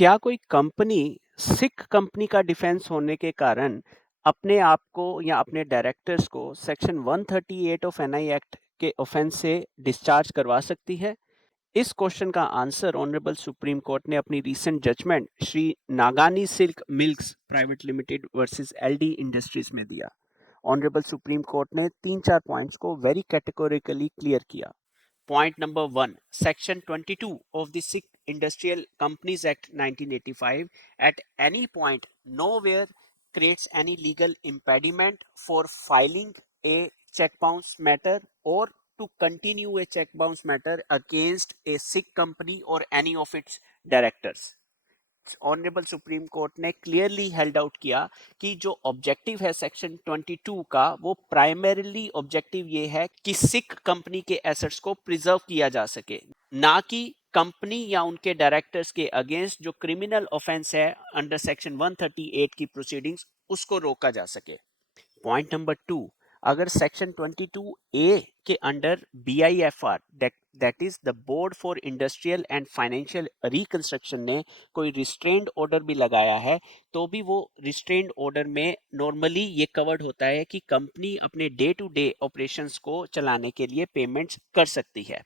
क्या कोई company Sikh company का डिफेंस होने के कारण अपने आप को या अपने डायरेक्टर्स को सेक्शन 138 ऑफ एनआई एक्ट के ऑफेंस से डिस्चार्ज करवा सकती है? इस क्वेश्चन का आंसर ऑनरेबल सुप्रीम कोर्ट ने अपनी recent judgement Shri Nagani Silk Mills Private Limited versus LD Industries में दिया। ऑनरेबल सुप्रीम कोर्ट ने 3-4 पॉइंट्स को वेरी कैटेगोरिकली क्लियर किया। Point number one, Section 22 of the Sikh Industrial Companies Act 1985 at any point nowhere creates any legal impediment for filing a check bounce matter or to continue a check bounce matter against a Sikh company or any of its directors. Honourable Supreme Court ने clearly held out किया कि जो objective है section 22 का वो primarily objective ये है कि सिख कंपनी के एसेट्स को प्रिजर्व किया जा सके, ना कि कंपनी या उनके डायरेक्टर्स के अगेंस्ट जो क्रिमिनल ऑफेंस है अंडर सेक्शन 138 की प्रोसीडिंग्स उसको रोका जा सके। पॉइंट नंबर 2, अगर सेक्शन 22A के under BIFR that is the board for industrial and financial reconstruction ने कोई रिस्ट्रेंड ऑर्डर भी लगाया है तो भी वो रिस्ट्रेंड ऑर्डर में नॉर्मली ये कवर्ड होता है कि कंपनी अपने डे टू डे ऑपरेशंस को चलाने के लिए पेमेंट्स कर सकती है।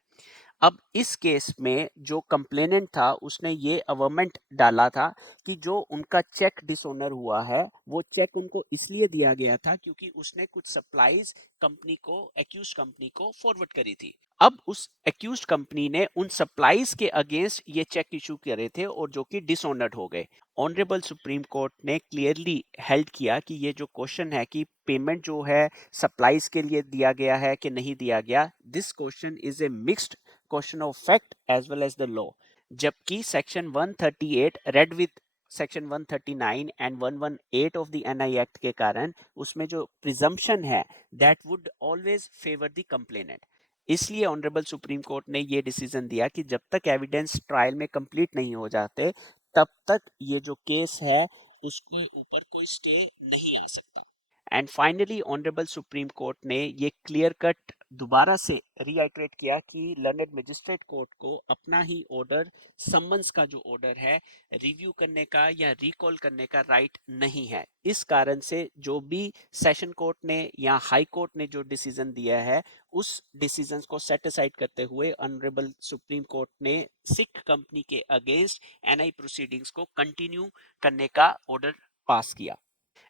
अब इस केस में जो कंप्लेनेंट था उसने ये अवर्मेंट डाला था कि जो उनका चेक डिसऑनर हुआ है वो चेक उनको इसलिए दिया गया था क्योंकि उसने कुछ सप्लाईज एक्यूज कंपनी को फॉरवर्ड करी थी। अब उस एक्यूज कंपनी ने उन सप्लाईज के अगेंस्ट ये चेक इशू करे थे और जो कि डिसऑनर्ड हो गए। ऑनरेबल सुप्रीम कोर्ट ने क्लियरली हेल्ड किया कि ये जो क्वेश्चन है कि पेमेंट जो है सप्लाईज के लिए दिया गया है कि नहीं दिया गया, this question is a mixed question of fact as well as the law. जबकि section 138 read with section 139 and 118 of the NI Act के कारण उसमें जो प्रिजम्पशन है that would always favour the complainant. इसलिए ऑनरेबल सुप्रीम कोर्ट ने ये decision दिया कि जब तक एविडेंस ट्रायल में कंप्लीट नहीं हो जाते तब तक ये जो केस है उसके ऊपर कोई स्टे नहीं आ सकता। And finally honourable Supreme Court ने ये क्लियर कट दोबारा से रीआइट्रेट किया कि लर्नेड मजिस्ट्रेट कोर्ट को अपना ही ऑर्डर सम्मन्स का जो ऑर्डर है रिव्यू करने का या रिकॉल करने का राइट नहीं है। इस कारण से जो भी सेशन कोर्ट ने या हाई कोर्ट ने जो डिसीजन दिया है उस डिसीजन को सेटिसाइड करते हुए ऑनरेबल सुप्रीम कोर्ट ने सिख कंपनी के अगेंस्ट एनआई प्रोसीडिंग्स को कंटिन्यू करने का ऑर्डर पास किया।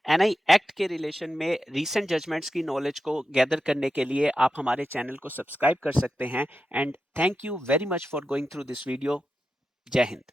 एनआई एक्ट के रिलेशन में रीसेंट जजमेंट्स की नॉलेज को गैदर करने के लिए आप हमारे चैनल को सब्सक्राइब कर सकते हैं। And thank you very much for going through this video. जय हिंद।